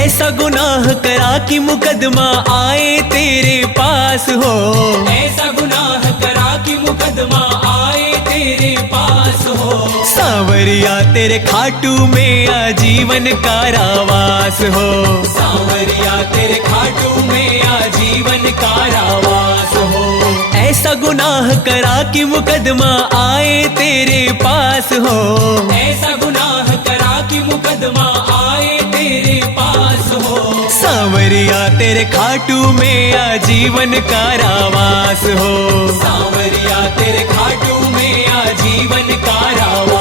ऐसा गुनाह करा कि मुकदमा आए तेरे पास हो। ऐसा गुनाह करा कि मुकदमा आए तेरे पास हो। सांवरिया तेरे खाटू में आजीवन कारावास हो। सांवरिया तेरे खाटू में आजीवन कारावास हो। ऐसा गुनाह करा कि मुकदमा आए तेरे पास हो। ऐसा गुनाह करा कि मुकदमा आए तेरे पास हो। सांवरिया तेरे खाटू में आजीवन कारावास हो। सांवरिया तेरे खाटू में आजीवन कारावास